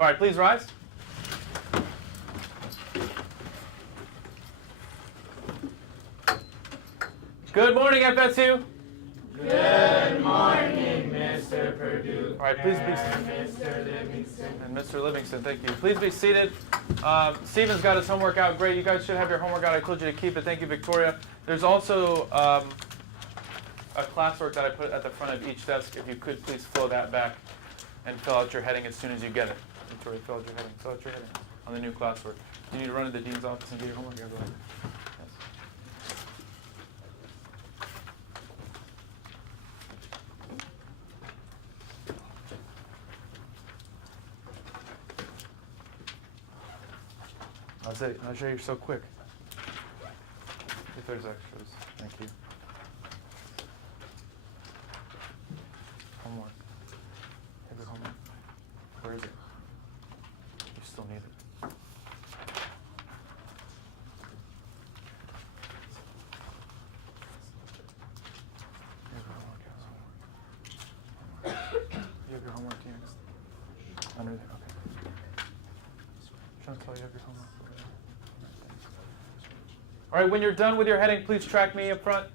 All right, please rise. Good morning, FSU. Good morning, Mr. Perdue. All right, please be and Mr. Livingston. And Mr. Livingston, thank you. Please be seated. Steven's got his homework out. Great. You guys should have your homework out. I told you to keep it. Thank you, Victoria. There's also a classwork that I put at the front of each desk. If you could please fill that back and fill out your heading as soon as you get it. Victoria, fill out your heading. Fill out your heading on the new classwork. You need to run to the dean's office and get your homework. Yeah, go ahead. Yes. I'll show you so quick. If there's extras, thank you. Homework. Have your homework. Where is it? You still need it. You have your homework. You have your homework, Dean. Under there, okay. Chantal, you have your homework. All right, when you're done with your heading, please track me up front.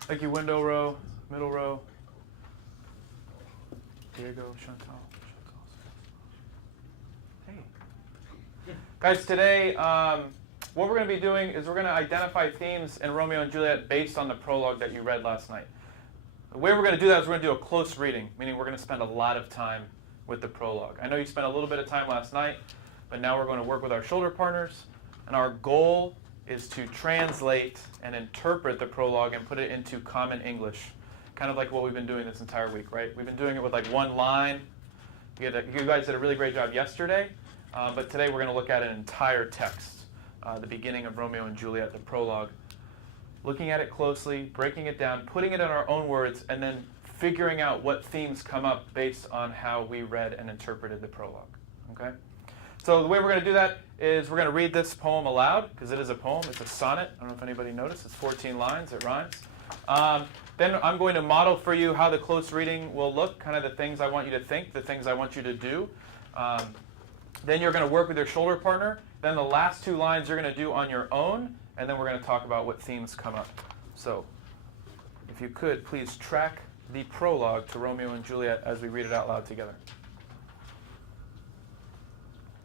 Thank you, window row, middle row. Diego, Chantal. Hey. Guys, today, what we're going to be doing is we're going to identify themes in Romeo and Juliet based on the prologue that you read last night. The way we're going to do that is we're going to do a close reading, meaning we're going to spend a lot of time with the prologue. I know you spent a little bit of time last night, but now we're going to work with our shoulder partners. And our goal is to translate and interpret the prologue and put it into common English, kind of like what we've been doing this entire week, right? We've been doing it with like one line. You guys did a really great job yesterday, but today we're going to look at an entire text, the beginning of Romeo and Juliet, the prologue, looking at it closely, breaking it down, putting it in our own words, and then figuring out what themes come up based on how we read and interpreted the prologue, okay? So the way we're going to do that is we're going to read this poem aloud, because it is a poem. It's a sonnet. I don't know if anybody noticed. It's 14 lines. It rhymes. Then I'm going to model for you how the close reading will look, kind of the things I want you to think, the things I want you to do. Then you're going to work with your shoulder partner. Then the last two lines you're going to do on your own, and then we're going to talk about what themes come up. So if you could, please track the prologue to Romeo and Juliet as we read it out loud together.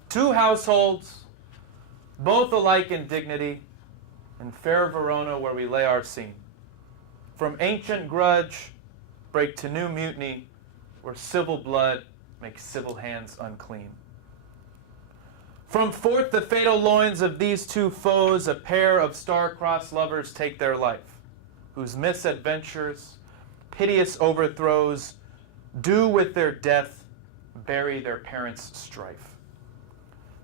Two households, both alike in dignity, in fair Verona where we lay our scene. From ancient grudge, break to new mutiny, where civil blood makes civil hands unclean. From forth the fatal loins of these two foes, a pair of star-crossed lovers take their life, whose misadventures, piteous overthrows, do with their death bury their parents' strife.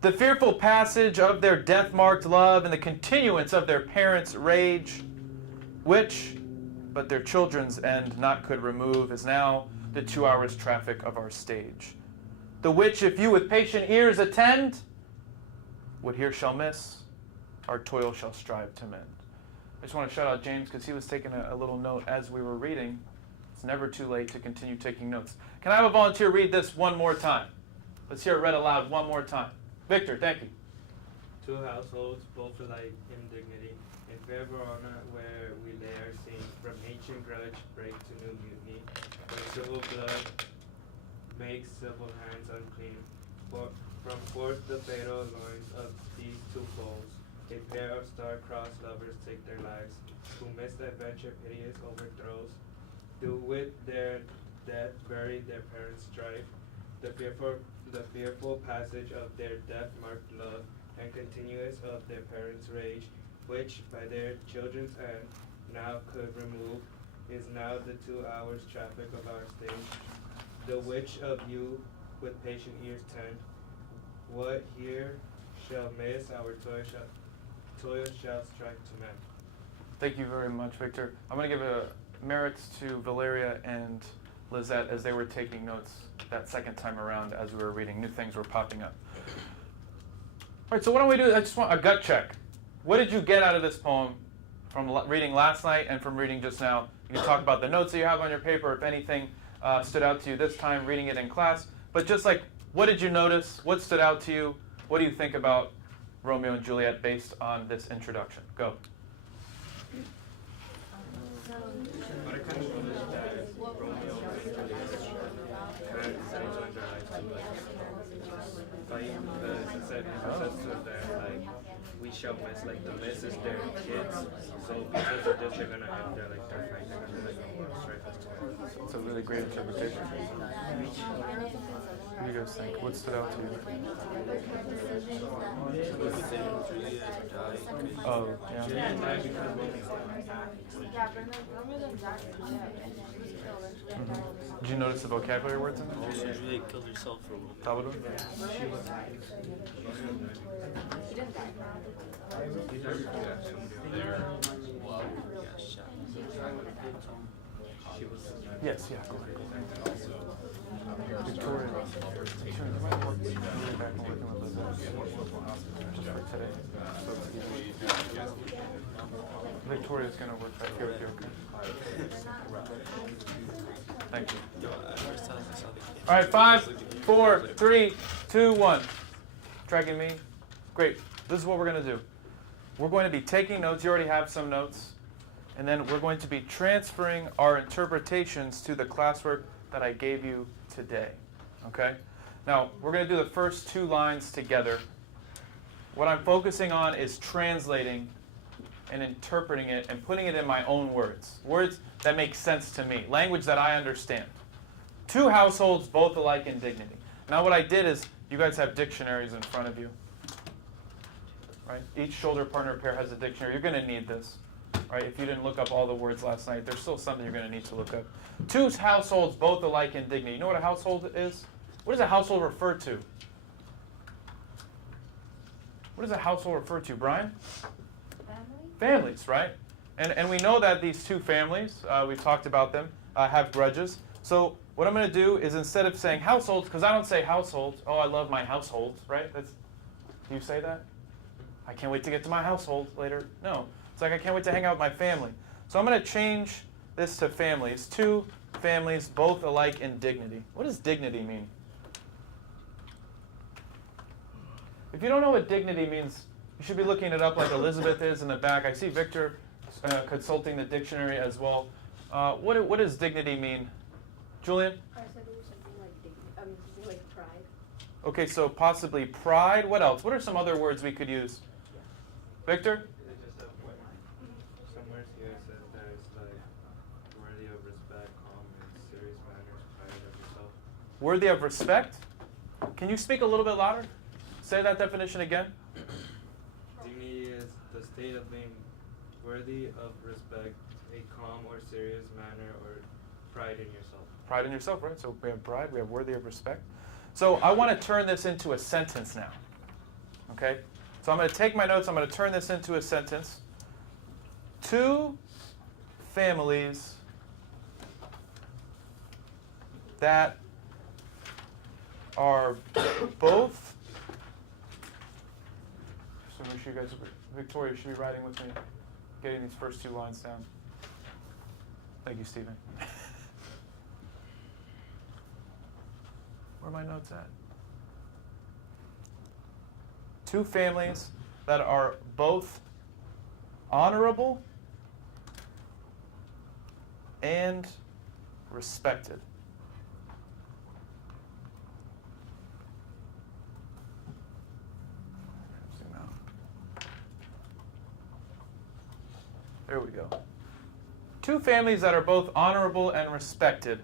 The fearful passage of their death-marked love and the continuance of their parents' rage, which but their children's end not could remove, is now the 2 hours' traffic of our stage. The which, if you with patient ears attend, what here shall miss, our toil shall strive to mend. I just want to shout out James because he was taking a little note as we were reading. It's never too late to continue taking notes. Can I have a volunteer read this one more time? Let's hear it read aloud one more time. Victor, thank you. Two households, both alike in dignity, in fair Verona, where we lay our scene. From ancient grudge, break to new mutiny, where civil blood makes civil hands unclean. From forth the fatal loins of these two foes, a pair of star-crossed lovers take their lives, who misadventure piteous overthrows, do with their death bury their parents' strife. The fearful passage of their death-marked love and continuance of their parents' rage, which by their children's end now could remove, is now the 2 hours' traffic of our stage. The which of you with patient ears tend, what here shall miss, our toil shall strike to mend. Thank you very much, Victor. I'm going to give merits to Valeria and Lizette as they were taking notes that second time around as we were reading. New things were popping up. All right, so what do we do? I just want a gut check. What did you get out of this poem from reading last night and from reading just now? You can talk about the notes that you have on your paper, if anything stood out to you this time reading it in class. But just like, what did you notice? What stood out to you? What do you think about Romeo and Juliet based on this introduction? Go. But I kind of noticed that Romeo and Juliet kind of decided to end their lives too much. Like, because it says that, like, we shall miss, like, the miss is their kids. So because of this, they're going to end their, like, their fight. They're going to, like, strike us to it. It's a really great interpretation. What do you guys think? What stood out to you? Oh, yeah. Juliet died because Romeo Did you notice the vocabulary words in there? Juliet killed herself for Romeo. Salvador? Yes, yeah, go ahead. Victoria. Sure, you might work really back and working with Elizabeth just for today. So it's easy. Victoria's going to work back here with you, okay? Thank you. All right, 5, 4, 3, 2, 1. Tracking me? Great. This is what we're going to do. We're going to be taking notes. You already have some notes. And then we're going to be transferring our interpretations to the classwork that I gave you today. Okay? Now, we're going to do the first 2 lines together. What I'm focusing on is translating and interpreting it and putting it in my own words. Words that make sense to me. Language that I understand. 2 households, both alike in dignity. Now what I did is, you guys have dictionaries in front of you. Right? Each shoulder partner pair has a dictionary. You're going to need this. Right? If you didn't look up all the words last night, there's still something you're going to need to look up. 2 households, both alike in dignity. You know what a household is? What does a household refer to? What does a household refer to, Brian? Families, right? And we know that these 2 families, we've talked about them, have grudges. So what I'm going to do is, instead of saying households, because I don't say household, oh, I love my household, right? Do you say that? I can't wait to get to my household later. No. It's like I can't wait to hang out with my family. So I'm going to change this to families. 2 families, both alike in dignity. What does dignity mean? If you don't know what dignity means, you should be looking it up like Elizabeth is in the back. I see Victor consulting the dictionary as well. What does dignity mean? Julian? I said it was something like pride. Okay, so possibly pride. What else? What are some other words we could use? Victor? Somewhere here it says that it's like worthy of respect, calm, and serious manners, pride of yourself. Worthy of respect? Can you speak a little bit louder? Say that definition again. Dignity is the state of being worthy of respect, a calm or serious manner, or pride in yourself. Pride in yourself, right? So we have pride, we have worthy of respect. So I want to turn this into a sentence now. Okay? So I'm going to take my notes, I'm going to turn this into a sentence. 2 families that are both, so make sure you guys, Victoria should be writing with me, getting these first 2 lines down. Thank you, Stephen. Where are my notes at? 2 families that are both honorable and respected. Zoom out. There we go. 2 families that are both honorable and respected.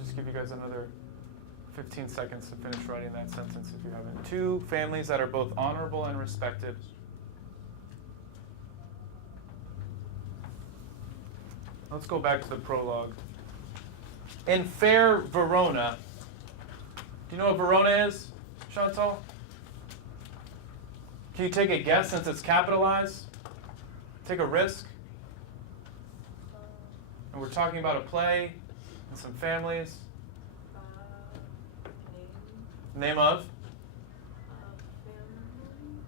Just give you guys another 15 seconds to finish writing that sentence if you haven't. 2 families that are both honorable and respected. Let's go back to the prologue. In fair Verona. Do you know what Verona is, Chantal? Can you take a guess since it's capitalized? Take a risk. And we're talking about a play and some families. Name of?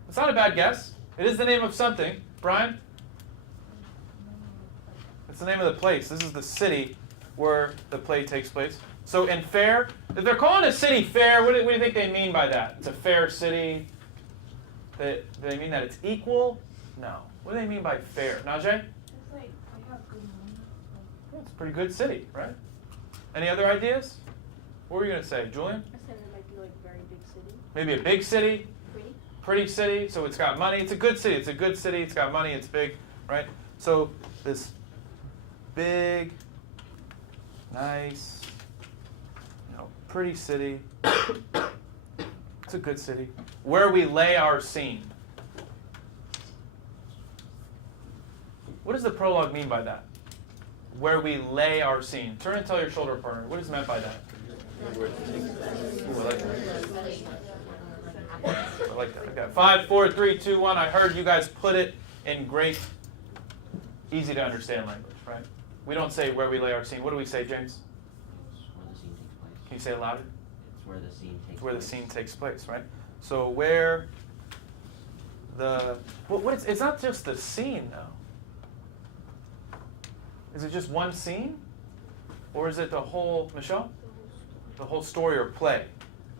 It's not a bad guess. It is the name of something. Brian? It's the name of the place. This is the city where the play takes place. So in fair, if they're calling a city fair, what do you think they mean by that? It's a fair city. Do they mean that it's equal? No. What do they mean by fair? Najee? It's like they have good money. Yeah, it's a pretty good city, right? Any other ideas? What were you going to say, Julian? I said it might be like very big city. Maybe a big city, Pretty. pretty city, so it's got money. It's a good city. It's a good city. It's got money. It's big, right? So this big, nice, pretty city. It's a good city. Where we lay our scene. What does the prologue mean by that? Where we lay our scene. Turn and tell your shoulder partner. What is meant by that? Ooh, I like that. I like that. Okay. 5, 4, 3, 2, 1. I heard you guys put it in great, easy to understand language, right? We don't say where we lay our scene. What do we say, James? Where the scene takes place. Can you say it louder? It's where the scene takes place. It's where the scene takes place, right? So where the it's not just the scene though. Is it just one scene? Or is it the whole, Michelle? The whole story or play,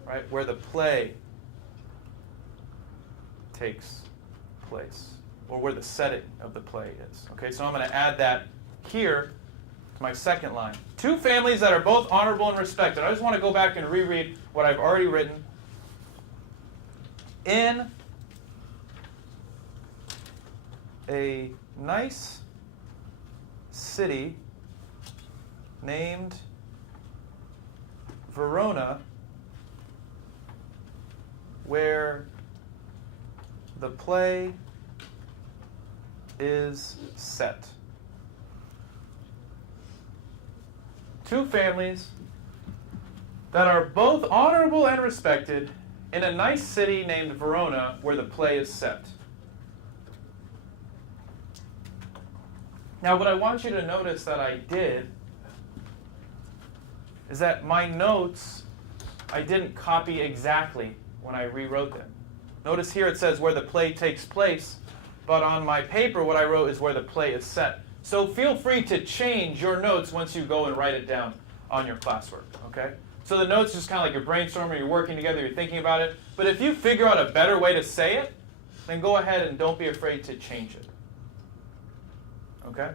right? Where the play takes place. Or where the setting of the play is. Okay, so I'm going to add that here to my second line. Two families that are both honorable and respected. I just want to go back and reread what I've already written. In a nice city named Verona, where the play is set. Two families that are both honorable and respected in a nice city named Verona where the play is set. Now, what I want you to notice that I did is that my notes, I didn't copy exactly when I rewrote them. Notice here it says where the play takes place, but on my paper what I wrote is where the play is set. So feel free to change your notes once you go and write it down on your classwork, okay? So the notes is just kind of like you're brainstorming, you're working together, you're thinking about it. But if you figure out a better way to say it, then go ahead and don't be afraid to change it. Okay?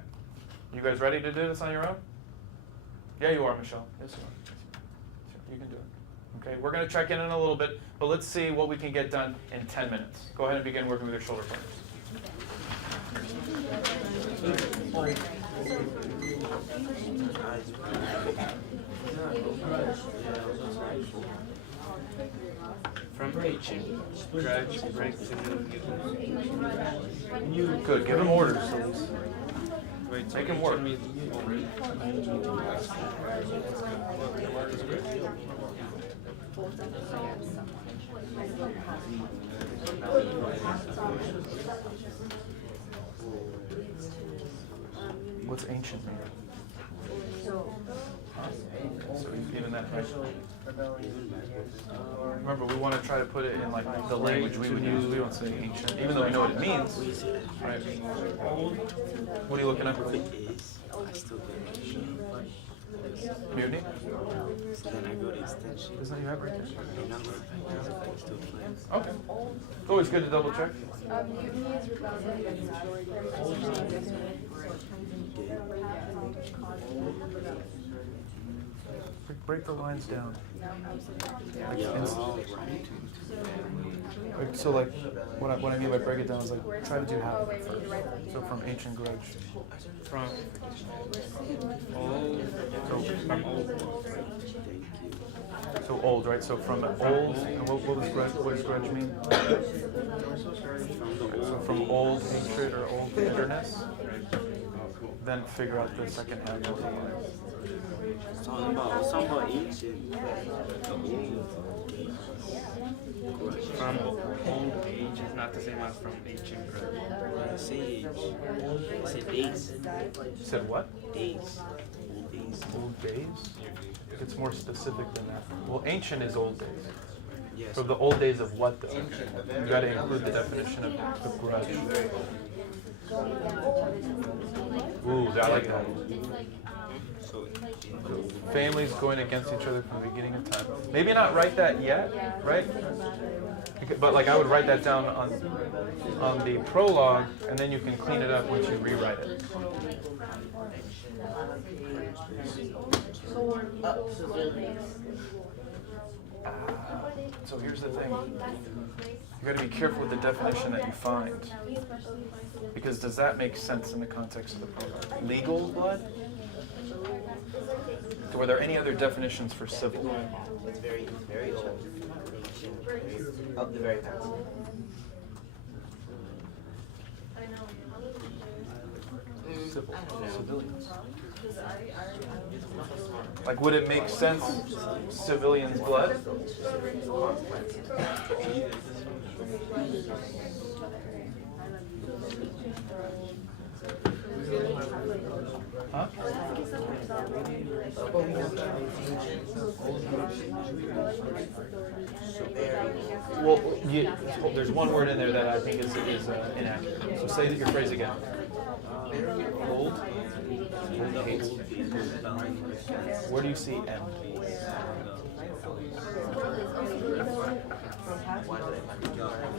You guys ready to do this on your own? Yeah, you are, Michelle. Yes, you are. Sure, you can do it. Okay, we're going to check in a little bit, but let's see what we can get done in 10 minutes. Go ahead and begin working with your shoulder partners. From reaching, grudge, break to new. Good. Give them orders. Wait, Make them work. What's ancient mean? So even that, right? Remember, we want to try to put it in like the language we would use. We don't say ancient, even though we know what it means. Right? What are you looking at? Mutiny? So then I go to extension. Isn't that you have right there? And I'm like, still playing. Okay. It's always good to double check. Mutiny is rebellion against authority. Break the lines down. So like, what I mean by break it down is like, try to do half of it first. So from ancient grudge. From old. So old, right? So from old, and what does grudge mean? So from old hatred or old bitterness, then figure out the second half of the line. Talking about ancient. From old age is not the same as from ancient grudge. Sage. I said days. You said what? Days. Old days. Old days? It's more specific than that. Well, ancient is old days. Yes. So the old days of what though? You got to include the definition of grudge. Ooh, I like that. Families going against each other from the beginning of time. Maybe not write that yet, right? But like I would write that down on the prologue, and then you can clean it up once you rewrite it. So here's the thing. You got to be careful with the definition that you find. Because does that make sense in the context of the prologue? Legal blood? So were there any other definitions for civil? It's very old, ancient, of the very past. Civil, civilians. Like, would it make sense, civilians' blood? Huh? Well, there's one word in there that I think is inaccurate. So say your phrase again. Old hates. Where do you see M?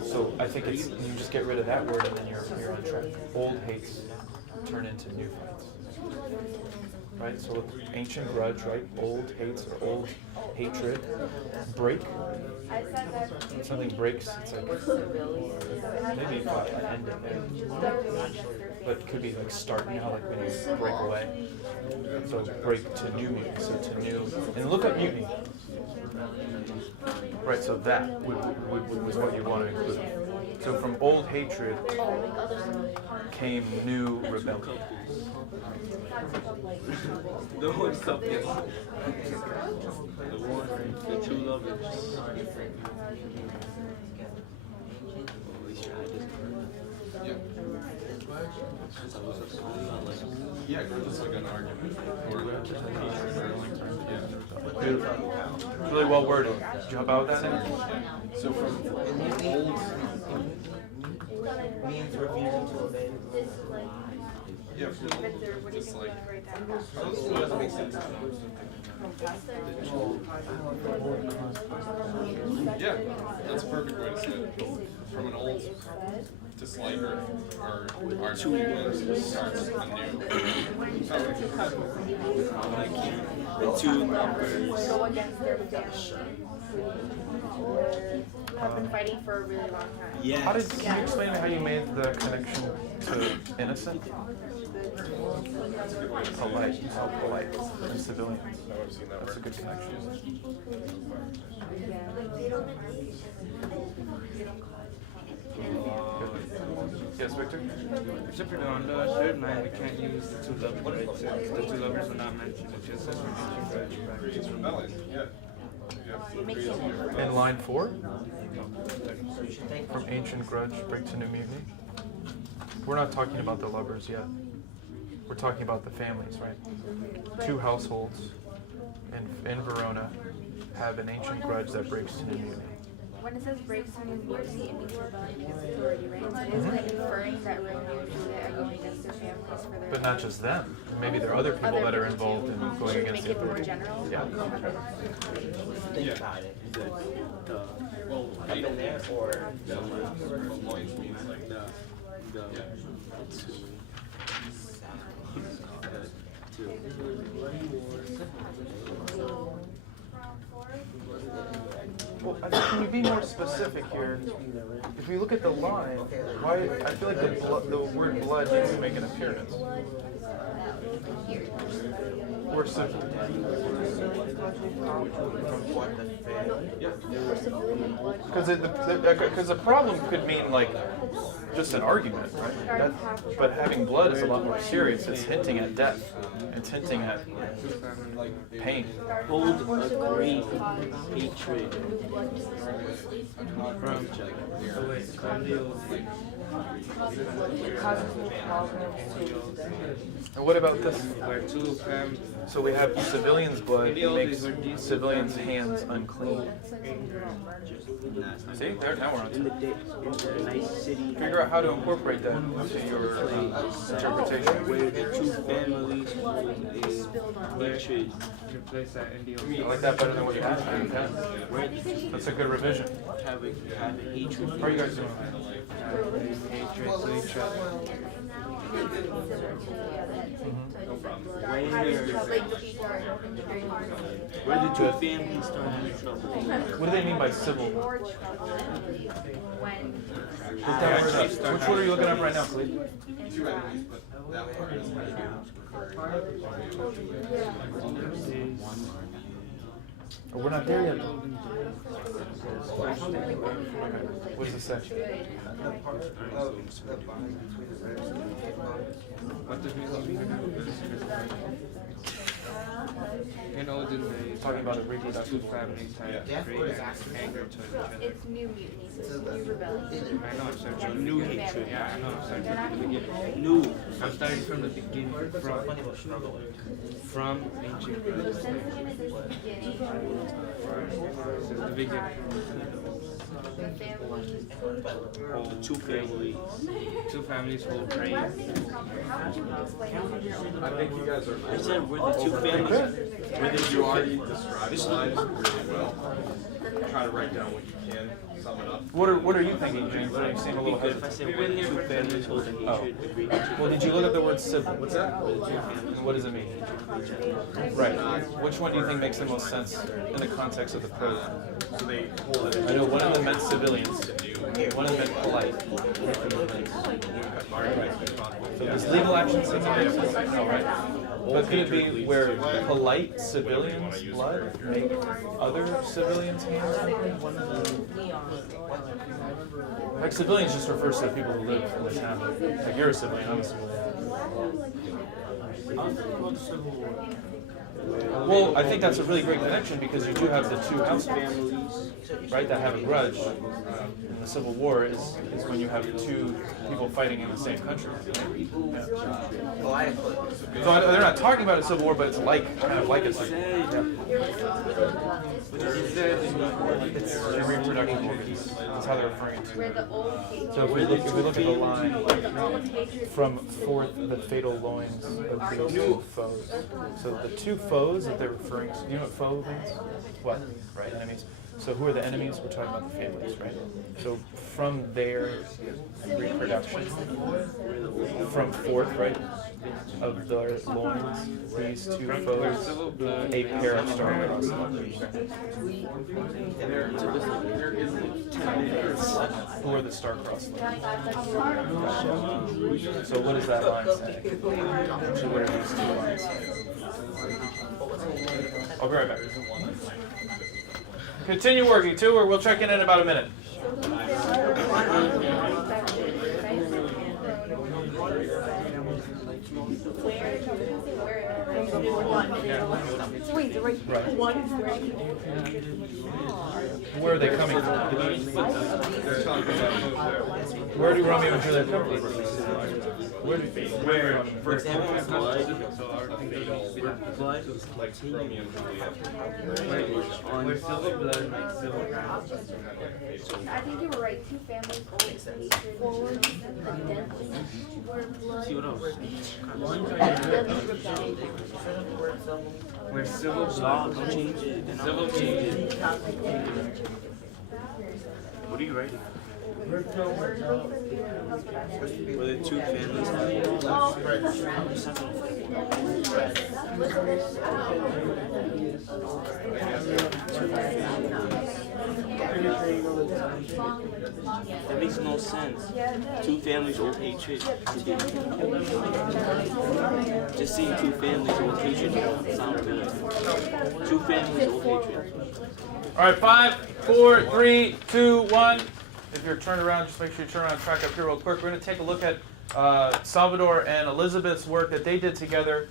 So I think it's you just get rid of that word and then you're on track. Old hates turn into new fights. Right? So ancient grudge, right? Old hates or old hatred. Break. When something breaks, it's like maybe an ending there. But it could be like start, you know, like when you break away. So break to new mutiny, so to new, and look up mutiny. Right, so that was what you want to include. So from old hatred came new rebellion. The one stuff, yes. The two lovers. Yeah, it's like an argument. Beautiful. Really well worded. Did you help out with that? So from old, Means refusing to obey. yeah, just like, Doesn't make sense. yeah, that's a perfect way to say it. From an old dislike or two ones starts a new. The two numbers. Go against their family. Have been fighting for a really long time. Yes. Can you explain to me how you made the connection to innocent? Polite, how polite, and civilians. That's a good connection. Yes, Victor? Specifically on the third line, we can't use the two lovers, right? Since the two lovers are not mentioned, it just says from It's rebellion, yeah. In line 4? From ancient grudge, break to new mutiny. We're not talking about the lovers yet. We're talking about the families, right? Two households in Verona have an ancient grudge that breaks to new mutiny. When it says breaks to new mutiny, it means rebellion against authority, right? So isn't it inferring that Romeo and Juliet are going against their families for their... But not just them. Maybe there are other people that are involved in going Should against make the it more authority. general? Yeah. Think about it. Well, up in there or Loins means like the Well, can you be more specific here? If we look at the line, why I feel like the word blood needs to make an appearance. Or civil. Because the problem could mean like just an argument, right? But having blood is a lot more serious. It's hinting at death. It's hinting at pain. hold a great hatred from And what about this? where two So we have civilians' blood makes civilians' hands unclean. See, there, now we're on In the to day, in the nice city figure out how to incorporate that into your interpretation. where the two families hold a hatred. Replace that in the I old. like that better than what you had. Where the two That's a good revision. have a hatred. How are you guys doing? Hatred to each other. Where the two families start having trouble. What do they mean by civil war? When Look that word up. Which word are you looking up right now, Cleve? Two enemies, but that part is Oh, we're not there yet. What's the section? What does it mean? In olden days, Talking about a two reproductive families had great anger to each other. it's new mutinies, it's new rebellion. I know I'm starting from New the hatred. Yeah, I know I'm starting from the beginning. New. I'm starting from the beginning. From ancient So Greece. since Genesis beginning, Since the beginning. the families, The two families. Two families hold reign. how would you explain it? I think you guys are. I said where the two families. Where the You two already families. described the lines really well. Try to write down what you can, sum it up. What are you thinking, James? You seem a little If I hesitant. said where the two families hold a hatred, a great hatred. Well, did you look up the word civil? What's that? What does it mean? Right. Which one do you think makes the most sense in the context of the prologue? So they hold it. I know one of them meant civilians, one of them meant polite. So does legal action seem to make sense? No, right? But could it be where polite civilians' blood make other civilians' hands unclean? Like civilians just refers to people who live in the town. Like you're a civilian, I'm a civilian. Well, I think that's a really great connection because you do have the two households, right, that have a grudge. In the Civil War is when you have two people fighting in the same country. Yeah. So they're not talking about a civil war, but it's like kind of like a civil war. It's a reproductive organs. That's how they're referring to Where it. the old hatred, So if we look at the line the old hatred. from forth the fatal loins of the two foes. So the two foes that they're referring to, you know what foe means? What? Right, enemies. So who are the enemies? We're talking about the families, right? So from their reproduction, from forth, right, of their loins, these two foes, a pair of star-crossed lovers. Who are the star-crossed lovers? So what does that line say? Actually, what are these two lines say? I'll be right back. Continue working too, or we'll check in about a minute. Where are they coming from? Where do Romeo and Juliet come from? Where? For example, Blood like Romeo and Juliet. Where civil blood makes civil I think you were right. Two families old hatred forward the deadly blood. See what else? Deadly rebellion. Where civil Stop, blood don't change it. Then civil I'll change it. What are you writing? Where the two families That makes no sense. Two families hold hatred. Just seeing two families hold hatred doesn't sound good. Two families hold hatred. All right, 5, 4, 3, 2, 1. If you're turned around, just make sure you turn around and track up here real quick. We're going to take a look at Salvador and Elizabeth's work that they did together.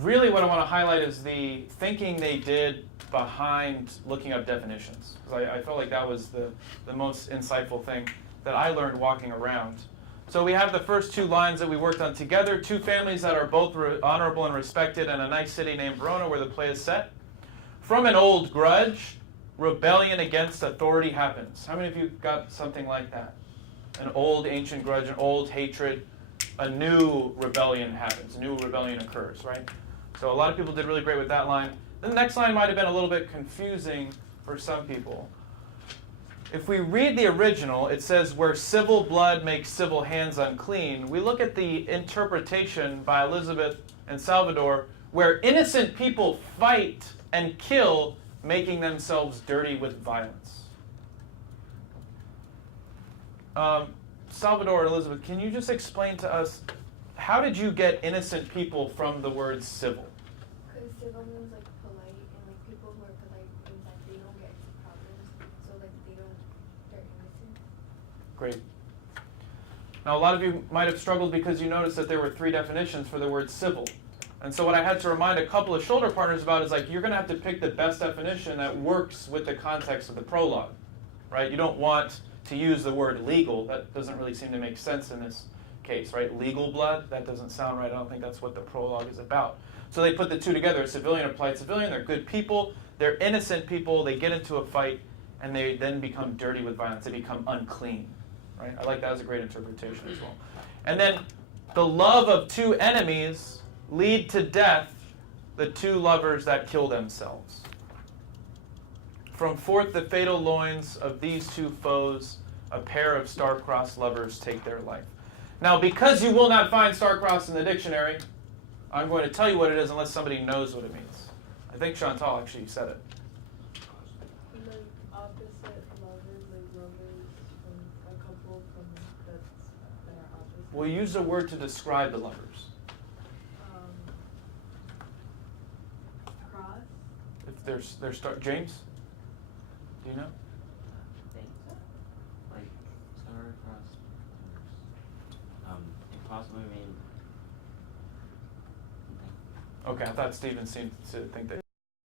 Really what I want to highlight is the thinking they did behind looking up definitions. 'Cause I felt like that was the most insightful thing that I learned walking around. So we have the first two lines that we worked on together. Two families that are both honorable and respected in a nice city named Verona where the play is set. From an old grudge, rebellion against authority happens. How many of you got something like that? An old ancient grudge, an old hatred, a new rebellion happens. A new rebellion occurs, right? So a lot of people did really great with that line. The next line might have been a little bit confusing for some people. If we read the original, it says, where civil blood makes civil hands unclean. We look at the interpretation by Elizabeth and Salvador, where innocent people fight and kill, making themselves dirty with violence. Salvador and Elizabeth, can you just explain to us, how did you get innocent people from the word civil? Because civil means like polite, and like people who are polite means that they don't get into problems, so like they're innocent. Great. Now, a lot of you might have struggled because you noticed that there were 3 definitions for the word civil. And so what I had to remind a couple of shoulder partners about is like, you're going to have to pick the best definition that works with the context of the prologue, right? You don't want to use the word legal. That doesn't really seem to make sense in this case, right? Legal blood, that doesn't sound right. I don't think that's what the prologue is about. So they put the two together, a civilian, a polite civilian. They're good people. They're innocent people. They get into a fight, and they then become dirty with violence. They become unclean, right? I like that as a great interpretation as well. And then the love of 2 enemies lead to death the 2 lovers that kill themselves. From forth the fatal loins of these 2 foes, a pair of star-crossed lovers take their life. Now, because you will not find star-crossed in the dictionary, I'm going to tell you what it is unless somebody knows what it means. I think Chantal actually said it. Like opposite lovers, like lovers from a couple from that are opposite. We'll use a word to describe the lovers. Cross. If there's James, do you know? Think so. Like star-crossed lovers. It possibly mean something. Okay, I thought Stephen seemed to think that.